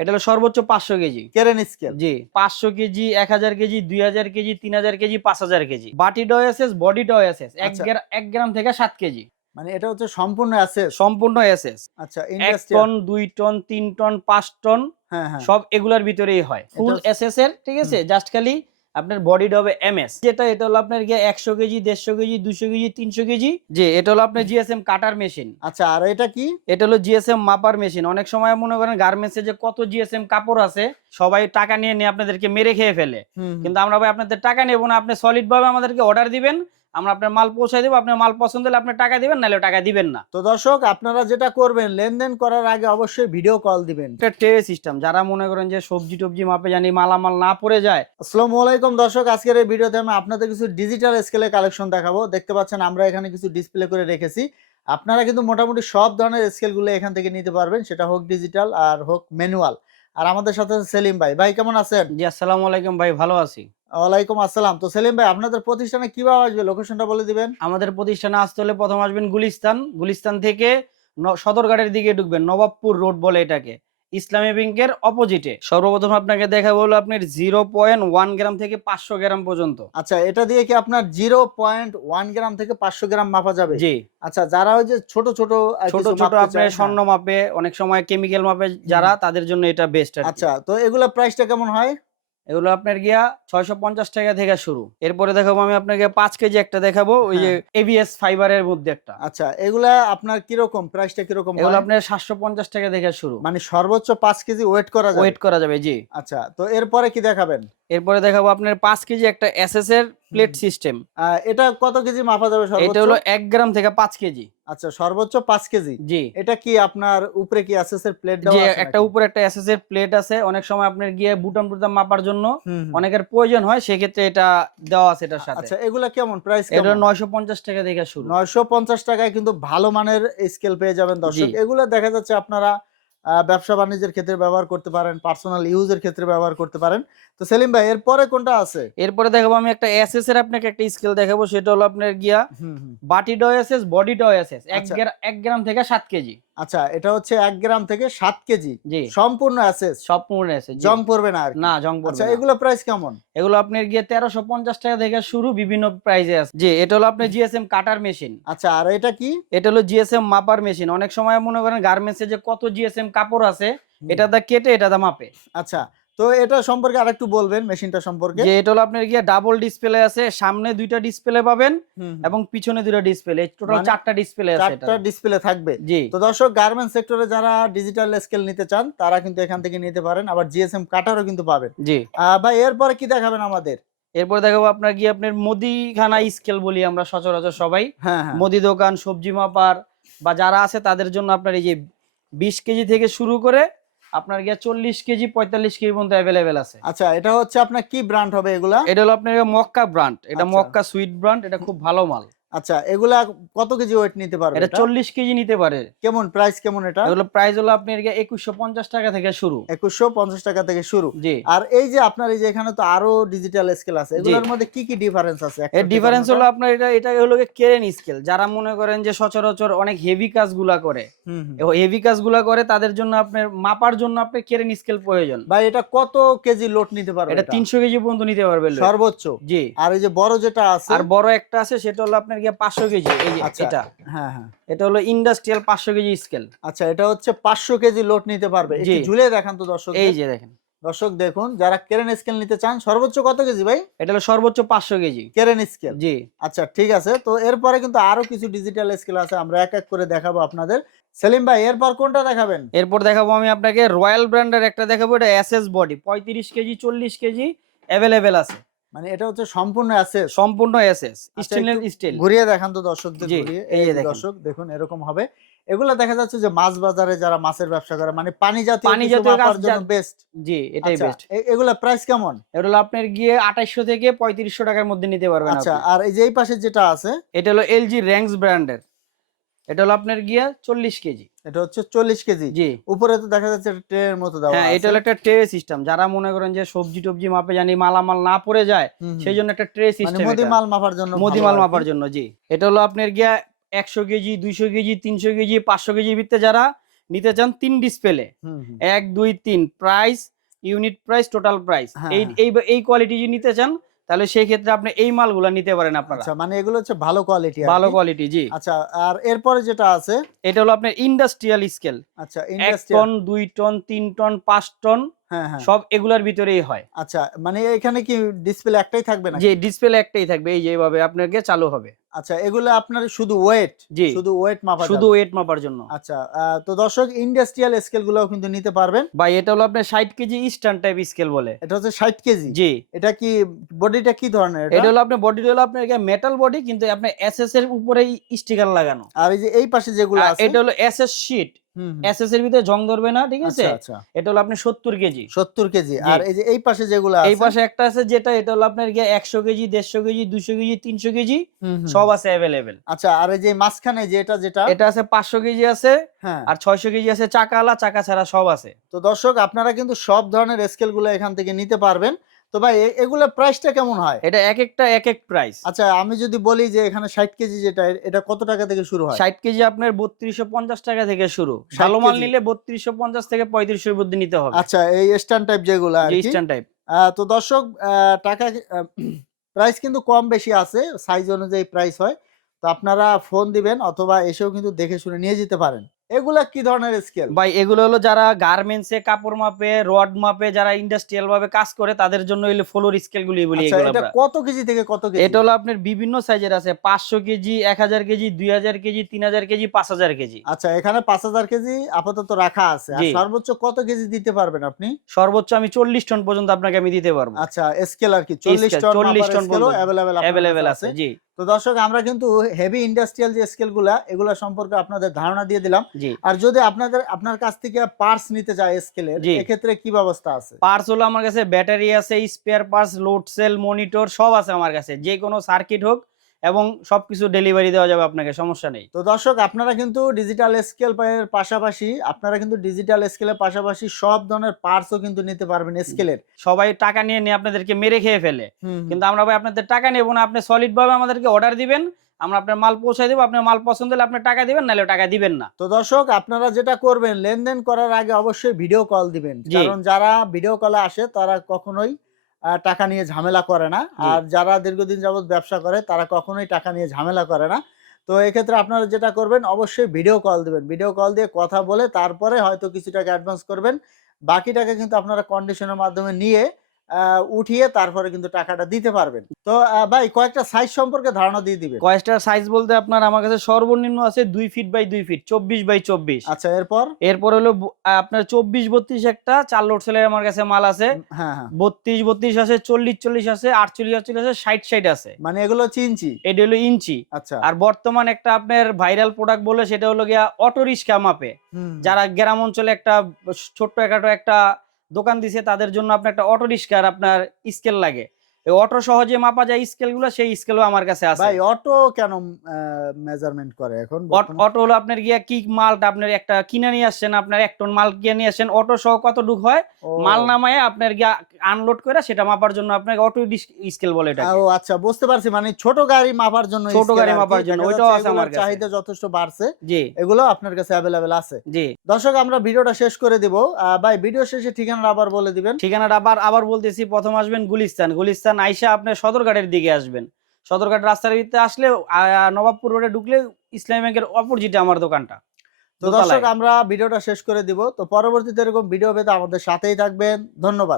এটা হলো সর্বোচ্চ পাঁচশো কেজি। কেরেন স্কেল জি পাঁচশো কেজি এক হাজার কেজি দুই হাজার কেজি তিন হাজার কেজি পাঁচ হাজার কেজি। বাটি ডয়াসেস বডি ডয়াসেস এক। এক গ্রাম থেকে সাত কেজি। মানে এটা হচ্ছে সম্পূর্ণ আছে সম্পূর্ণ এসএস আচ্ছা এক টন দুই টন তিন টন পাঁচ টন হ্যাঁ হ্যাঁ। সব এগুলার ভিতরেই হয়। ফুল এসএস এর ঠিক আছে? জাস্ট খালি আপনার বডি হবে এমএস যেটা এটা হলো আপনার গিয়ে একশো কেজি দেড়শো কেজি দুশো কেজি তিনশো কেজি। যে এটা হলো আপনার জিএসএম কাটার মেশিন আচ্ছা আর এটা কি? এটা হলো জিএসএম মাপার মেশিন অনেক সময় মনে করেন গার্মেন্টসে যে কত জিএসএম কাপড় আছে সবাই টাকা নিয়ে নিয়ে আপনাদেরকে মেরে খেয়ে ফেলে। কিন্তু আমরা ভাই আপনাদের টাকা নেব না আপনি সলিড ভাবে আমাদেরকে অর্ডার দিবেন আমরা আপনার মাল পৌঁছাই দেবো আপনার মাল পছন্দ হলে আপনি টাকা দিবেন নাহলে টাকা দিবেন না। তো দর্শক আপনারা যেটা করবেন লেনদেন করার আগে অবশ্যই ভিডিও কল দিবেন। এটা ট্রে সিস্টেম যারা মনে করেন যে সবজি টবজি মাপে জানি মালামাল না পড়ে যায়। আসসালামু আলাইকুম দর্শক আজকের এই ভিডিওতে আমি আপনাদের কিছু ডিজিটাল স্কেলে কালেকশন দেখাবো। দেখতে পাচ্ছেন আমরা এখানে কিছু ডিসপ্লে করে রেখেছি। আপনারা কিন্তু মোটামুটি সব ধরনের স্কেলগুলো এখান থেকে নিতে পারবেন সেটা হোক ডিজিটাল আর হোক ম্যানুয়াল আর আমাদের সাথে সেলিম ভাই। ভাই কেমন আছেন? জি আসসালামু আলাইকুম ভাই ভালো আছি। ওয়ালাইকুম আসসালাম। তো সেলিম ভাই আপনাদের প্রতিষ্ঠানে কীভাবে আসবে? লোকেশনটা বলে দিবেন। আমাদের প্রতিষ্ঠানে আসতে হলে প্রথম আসবেন গুলিস্তান। গুলিস্তান থেকে সদরঘাটের দিকে ঢুকবেন নবাবপুর রোড বলে এটাকে। ইসলামী ব্যাংকের অপোজিটে সর্বপ্রথম আপনাকে দেখা বলল আপনার জিরো পয়েন্ট ওয়ান গ্রাম থেকে পাঁচশো গ্রাম পর্যন্ত। আচ্ছা এটা দিয়ে কি আপনার জিরো পয়েন্ট ওয়ান গ্রাম থেকে পাঁচশো গ্রাম মাপা যাবে? জি। আচ্ছা যারা ওই যে ছোট ছোট ছোট ছোট আপনার হ্যাঁ। স্বর্ণ মাপে অনেক সময় কেমিক্যাল মাপে যারা তাদের জন্য এটা বেস্ট আচ্ছা তো এগুলা প্রাইসটা কেমন হয়? এগুলো আপনার গিয়া ছয়শো পঞ্চাশ টাকা থেকে শুরু। এরপরে দেখাবো আমি আপনাকে পাঁচ কেজি একটা দেখাবো ওই যে হ্যাঁ। এবিএস ফাইবারের মধ্যে একটা। আচ্ছা এগুলা আপনার কীরকম প্রাইসটা কীরকম এগুলো আপনার সাতশো পঞ্চাশ টাকা থেকে শুরু। মানে সর্বোচ্চ পাঁচ কেজি ওয়েট করা যাবে? ওয়েট করা যাবে জি। আচ্ছা তো এরপরে কি দেখাবেন? এরপরে দেখাবো আপনার পাঁচ কেজি একটা এসএস এর প্লেট সিস্টেম এটা কত কেজি মাপা যাবে এটা হলো এক গ্রাম থেকে পাঁচ কেজি। আচ্ছা সর্বোচ্চ পাঁচ কেজি। জি। এটা কি আপনার উপরে কি এসএস প্লেট যে একটা উপরে একটা এসএস এর প্লেট আছে অনেক সময় আপনার গিয়ে বুটাম টুটাম মাপার জন্য। অনেকের প্রয়োজন হয় সেক্ষেত্রে এটা দেওয়া আছে এটার সাথে। আচ্ছা এগুলা কেমন? প্রাইস এটা নয়শো পঞ্চাশ টাকা থেকে শুরু। নয়শো পঞ্চাশ টাকায় কিন্তু ভালো মানের স্কেল পেয়ে যাবেন দর্শক। এগুলো দেখা যাচ্ছে আপনারা ব্যবসা বাণিজ্যের ক্ষেত্রে ব্যবহার করতে পারেন পার্সোনাল ইউজের ক্ষেত্রে ব্যবহার করতে পারেন। তো সেলিম ভাই এরপরে কোনটা আছে? এরপরে দেখাবো আমি একটা এসএস এর আপনাকে একটা স্কেল দেখাবো সেটা হলো আপনার গিয়া। বাটি ডয়েসেস বডি ডয়েসেস এক আচ্ছা। গ্রা- এক গ্রাম থেকে সাত কেজি। আচ্ছা এটা হচ্ছে এক গ্রাম থেকে সাত কেজি। সম্পূর্ণ অ্যাসেস। সম্পূর্ণ অ্যাসেস আছে জং পড়বে না না জং পড়বে আচ্ছা এগুলো প্রাইস কেমন? এগুলো আপনার গিয়ে তেরোশো পঞ্চাশ টাকা থেকে শুরু বিভিন্ন প্রাইজে আছে। জি এটা হলো আপনার জিএসএম কাটার মেশিন আচ্ছা আর এটা কি? এটা হলো জিএসএম মাপার মেশিন অনেক সময় মনে করেন গার্মেন্টসে যে কত জিএসএম কাপড় আছে এটা দা কেটে এটা দা মাপে। আচ্ছা তো এটা সম্পর্কে আরেকটু বলবেন মেশিনটা সম্পর্কে। যে এটা হলো আপনার গিয়ে ডাবল ডিসপ্লে আছে সামনে দুইটা ডিসপ্লে পাবেন। এবং পিছনে দুইটা ডিসপ্লে টোটাল মানে চারটা ডিসপ্লে আছে চারটা ডিসপ্লে থাকবে। জি। তো দর্শক গার্মেন্টস সেক্টরে যারা ডিজিটাল স্কেল নিতে চান তারা কিন্তু এখান থেকে নিতে পারেন। আবার জিএসএম কাটারও কিন্তু পাবেন। জি। ভাই এরপরে কি দেখাবেন আমাদের? এরপর দেখাবো আপনার গিয়ে আপনার মুদিখানা স্কেল বলি আমরা সচরাচর সবাই। হ্যাঁ হ্যাঁ। মুদি দোকান সবজি মাপার বা যারা আছে তাদের জন্য আপনার এই যে বিশ কেজি থেকে শুরু করে আপনার গিয়া চল্লিশ কেজি পঁয়তাল্লিশ কেজি পর্যন্ত অ্যাভেলেবেল আছে। আচ্ছা এটা হচ্ছে আপনার কি ব্র্যান্ড হবে এগুলা? এটা হলো আপনার মক্কা ব্র্যান্ড এটা আচ্ছা। মক্কা সুইট ব্রান্ড এটা খুব ভালো মাল। আচ্ছা এগুলা কত কেজি ওয়েট নিতে পারবে এটা এটা? চল্লিশ কেজি নিতে পারে। কেমন প্রাইস কেমন এটা? এগুলো প্রাইস হলো আপনার একুশশো পঞ্চাশ টাকা থেকে শুরু। একুশশো পঞ্চাশ টাকা থেকে শুরু। জি। আর এই যে আপনার এই যে এখানে তো আরও ডিজিটাল স্কেল আছে এগুলোর মধ্যে কি কি ডিফারেন্স আছে? এর ডিফারেন্স হলো আপনার এটা এটা হলো কেরেন স্কেল যারা মনে করেন যে সচরাচর অনেক হেভি কাজগুলা করে হুম। হেভি কাজগুলা করে তাদের জন্য আপনার মাপার জন্য আপনার কেরেন স্কেল প্রয়োজন। ভাই এটা কত কেজি লোড নিতে পারবে এটা এটা? তিনশো কেজি পর্যন্ত নিতে পারবে সর্বোচ্চ? জি। আর এই যে বড় যেটা আছে? আর বড় একটা আছে সেটা হলো আপনার গিয়ে পাঁচশো কেজি এই যে আচ্ছা। এটা। হ্যাঁ হ্যাঁ। এটা হলো ইন্ডাস্ট্রিয়াল পাঁচশো কেজি স্কেল আচ্ছা এটা হচ্ছে পাঁচশো কেজি লোড নিতে পারবে। ঝুলে দেখান তো দর্শক এই যে দেখেন। দর্শক দেখুন যারা কেরেন স্কেল নিতে চান সর্বোচ্চ কত কেজি ভাই? এটা হলো সর্বোচ্চ পাঁচশো কেজি। কেরেন স্কেল জি। আচ্ছা ঠিক আছে। তো এরপরে কিন্তু আরও কিছু ডিজিটাল স্কেল আছে আমরা এক এক করে দেখাবো আপনাদের। সেলিম ভাই এরপর কোনটা দেখাবেন? এরপর দেখাবো আমি আপনাকে রয়্যাল ব্র্যান্ডের একটা দেখাবো এটা এসএস বডি পঁয়ত্রিশ কেজি চল্লিশ কেজি অ্যাভেলেবেল আছে। মানে এটা হচ্ছে সম্পূর্ণ আছে সম্পূর্ণ এসএস আচ্ছা, স্টেনলেস স্টিল ঘুরিয়ে দেখান তো দর্শকদের ঘুরিয়ে। এই দর্শক দেখুন এরকম হবে। এগুলা দেখা যাচ্ছে যে মাছ বাজারে যারা মাছের ব্যবসা করে মানে পানি জাতীয় পানি জাতীয় জন্য বেস্ট জি এটাই বেস্ট এগুলা প্রাইস কেমন? এগুলো আপনার গিয়ে আঠাইশশো থেকে পঁয়ত্রিশশো টাকার মধ্যে নিতে পারবেন আচ্ছা আর এই যে এই পাশে যেটা আছে? এটা হলো এলজি র্যাঙ্কস ব্র্যান্ডের এটা হলো আপনার গিয়ে চল্লিশ কেজি। এটা হচ্ছে চল্লিশ কেজি। জি। উপরে তো দেখা যাচ্ছে ট্রেনের মতো দেওয়া হ্যাঁ এটা হলো একটা ট্রে সিস্টেম যারা মনে করেন যে সবজি টবজি মাপে জানি মালামাল না পড়ে যায়। সেই জন্য একটা ট্রে মানে সিস্টেম মুদি মাল মাপার জন্য মোদি মাল মাপার জন্য জি। এটা হলো আপনার গিয়া একশো কেজি দুইশো কেজি তিনশো কেজি পাঁচশো কেজি ভিত্তে যারা নিতে চান তিন ডিসপ্লে। এক দুই তিন price unit price total price এই। এই এই কোয়ালিটি যদি নিতে চান তাহলে সেই ক্ষেত্রে আপনি এই মালগুলো নিতে পারেন আপনারা। আচ্ছা মানে এগুলো হচ্ছে ভালো কোয়ালিটি ভালো কোয়ালিটি জি। আচ্ছা আর এরপরে যেটা আছে? এটা হলো আপনার ইন্ডাস্ট্রিয়াল স্কেল আচ্ছা ইন্ডাস্ট্রিয়াল টন দুই টন তিন টন পাঁচ টন হ্যাঁ হ্যাঁ। সব এগুলার ভিতরেই হয়। আচ্ছা মানে এখানে কি ডিসপ্লে একটাই থাকবে না যে ডিসপ্লে একটাই থাকবে এই যেভাবে আপনাকে চালু হবে। আচ্ছা এগুলো আপনার শুধু ওয়েট জি। শুধু ওয়েট মাপা শুধু ওয়েট মাপার জন্য। আচ্ছা তো দর্শক ইন্ডাস্ট্রিয়াল স্কেল গুলোও কিন্তু নিতে পারবেন। বা এটা হলো আপনার ষাট কেজি ইস্টার্ন টাইপ স্কেল বলে। এটা হচ্ছে ষাট কেজি? জি। এটা কি বডিটা কি ধরনের এটা? হলো আপনার বডি হলো আপনার মেটাল বডি কিন্তু আপনার এসএস এর উপরেই স্টিকার লাগানো। আর এই যে এই পাশে যেগুলো আছে? এটা হলো এসএস শীট। এসএস এর ভিতরে জং ধরবে না ঠিক আছে? এটা হলো আপনার সত্তর কেজি। সত্তর কেজি। আর এই যে এই পাশে যেগুলো এই পাশে একটা আছে যেটা এটা হলো আপনার গিয়ে একশো কেজি দেড়শো কেজি দুশো কেজি তিনশো কেজি হুম, হুম। সব আছে অ্যাভেলেবেল আচ্ছা আর এই যে মাঝখানে যেটা যেটা? এটা আছে পাঁচশো কেজি আছে হ্যাঁ। আর ছয়শো কেজি আছে চাকালা চাকা ছাড়া সব আছে। তো দর্শক আপনারা কিন্তু সব ধরনের স্কেলগুলো এখান থেকে নিতে পারবেন। তো ভাই এ- এগুলোর প্রাইসটা কেমন হয়? এটা এক একটা এক এক প্রাইস আচ্ছা আমি যদি বলি যে এখানে ষাট কেজি যেটা এটা কত টাকা থেকে শুরু হয়? ষাট কেজি আপনার বত্রিশশো পঞ্চাশ টাকা থেকে শুরু। 60 ভালো মাল নিলে বত্রিশশো পঞ্চাশ থেকে পঁয়ত্রিশশো মধ্যে নিতে হবে। আচ্ছা এই স্ট্যান্ড টাইপ যেগুলো আর কি। স্ট্যান্ড টাইপ তো দর্শক টাকা প্রাইস কিন্তু কম বেশি আছে সাইজ অনুযায়ী প্রাইস হয়। তো আপনারা ফোন দিবেন অথবা এসেও কিন্তু দেখে শুনে নিয়ে যেতে পারেন। এগুলা কি ধরনের স্কেল ভাই এগুলো হলো যারা গার্মেন্টসে কাপড় মাপে রড মাপে যারা ইন্ডাস্ট্রিয়াল ভাবে কাজ করে তাদের জন্য এগুলো ফ্লোর স্কেল গুলি বলি আচ্ছা এগুলো এটা কত কেজি থেকে কত কেজি? এটা হলো আপনার বিভিন্ন সাইজের আছে পাঁচশো কেজি এক হাজার কেজি দুই হাজার কেজি তিন হাজার কেজি পাঁচ হাজার কেজি। আচ্ছা এখানে পাঁচ হাজার কেজি আপাতত রাখা আছে। আর সর্বোচ্চ কত কেজি দিতে পারবেন আপনি? সর্বোচ্চ আমি চল্লিশ টন পর্যন্ত আপনাকে আমি দিতে পারব। আচ্ছা স্কেল আর কি চল্লিশ Scale, টন 40 টন পর্যন্ত। অ্যাভেলেবেল আছে। জি। তো দর্শক আমরা কিন্তু হেভি ইন্ডাস্ট্রিয়াল যে স্কেলগুলা এগুলা সম্পর্কে আপনাদের ধারণা দিয়ে দিলাম। আর যদি আপনাদের আপনার কাছ থেকে পার্টস নিতে চায় স্কেলের। এক্ষেত্রে কি ব্যবস্থা আছে? পার্টস হলো আমার কাছে ব্যাটারি আছে spare parts load cell monitor সব আছে আমার কাছে। যে কোনো সার্কিট হোক এবং সবকিছু ডেলিভারি দেওয়া যাবে আপনাকে সমস্যা নেই। তো দর্শক আপনারা কিন্তু ডিজিটাল স্কেল এর পাশাপাশি আপনারা কিন্তু ডিজিটাল স্কেলের পাশাপাশি সব ধরনের পার্টসও কিন্তু নিতে পারবেন স্কেলের সবাই টাকা নিয়ে নিয়ে আপনাদেরকে মেরে খেয়ে ফেলে। কিন্তু আমরা ভাই আপনাদের টাকা নেব না আপনি সলিড ভাবে আমাদেরকে অর্ডার দিবেন আমরা আপনার মাল পৌঁছাই দেবো আপনার মাল পছন্দ হলে আপনি টাকা দিবেন নাহলে টাকা দিবেন না। তো দর্শক আপনারা যেটা করবেন লেনদেন করার আগে অবশ্যই ভিডিও কল দিবেন। কারণ যারা ভিডিও কলে আসে তারা কখনোই টাকা নিয়ে ঝামেলা করে না। আর যারা দীর্ঘদিন যাবৎ ব্যবসা করে তারা কখনোই টাকা নিয়ে ঝামেলা করে না। তো এক্ষেত্রে আপনারা যেটা করবেন অবশ্যই ভিডিও কল দেবেন। ভিডিও কল দিয়ে কথা বলে তারপরে হয়তো কিছু টাকা অ্যাডভান্স করবেন। বাকি টাকা কিন্তু আপনারা কন্ডিশনের মাধ্যমে নিয়ে উঠিয়ে তারপরে কিন্তু টাকাটা দিতে পারবেন। তো ভাই কয়েকটা সাইজ সম্পর্কে ধারণা দিয়ে দিবেন। কয়েকটা সাইজ বলতে আপনার আমার কাছে সর্বনিম্ন আছে দুই ফিট বাই দুই ফিট চব্বিশ বাই চব্বিশ। আচ্ছা এরপর? এরপর হলো আপনার চব্বিশ বত্রিশ একটা চার লোড সেলের আমার কাছে মাল আছে। হ্যাঁ হ্যাঁ। বত্রিশ বত্রিশ আছে চল্লিশ চল্লিশ আছে আটচল্লিশ আটচল্লিশ আছে ষাট ষাট আছে। মানে এগুলো হচ্ছে ইঞ্চি? এটা হলো ইঞ্চি। আচ্ছা। আর বর্তমান একটা আপনার ভাইরাল প্রোডাক্ট বলে সেটা হলো গিয়া অটো রিক্সা মাপে। যারা গ্রাম অঞ্চলে একটা ছোট্ট একাটো একটা দোকান দিছে তাদের জন্য আপনার একটা অটো রিক্সার আপনার স্কেল লাগে। এই অটো সহজে মাপা যায় স্কেলগুলো সেই স্কেলও আমার কাছে আছে। ভাই অটো কেন মেজারমেন্ট করে? এখন অটো হলো আপনার গিয়া কি মালটা আপনার একটা কিনে নিয়ে আসছেন আপনার এক টন মাল কিনে নিয়ে আসছেন অটো সহ কতটুক হয় মাল নামায় আপনার গিয়া আনলোড করে সেটা মাপার জন্য আপনাকে অটো স্কেল বলে এটা ও আচ্ছা বুঝতে পারছি মানে ছোট গাড়ি মাপার জন্য ছোট গাড়ি মাপার জন্য, ওইটাও আছে আমার কাছে। চাহিদা যথেষ্ট বাড়ছে। জি। এগুলো আপনার কাছে অ্যাভেলেবেল আছে। জি। দর্শক আমরা ভিডিওটা শেষ করে দিব। ভাই ভিডিও শেষে ঠিকানাটা আবার বলে দিবেন। ঠিকানাটা আবার আবার বলতেছি প্রথম আসবেন গুলিস্তান। গুলিস্তান আইসা আপনি সদরঘাটের দিকে আসবেন। সদরঘাট রাস্তার ভিতরে আসলে আহ, নবাবপুর রোডে ঢুকলে ইসলামী ব্যাংকের অপোজিটে আমার দোকানটা। তো দর্শক আমরা ভিডিওটা শেষ করে দিব। তো পরবর্তীতে এরকম ভিডিও পেতে আমাদের সাথেই থাকবেন। ধন্যবাদ।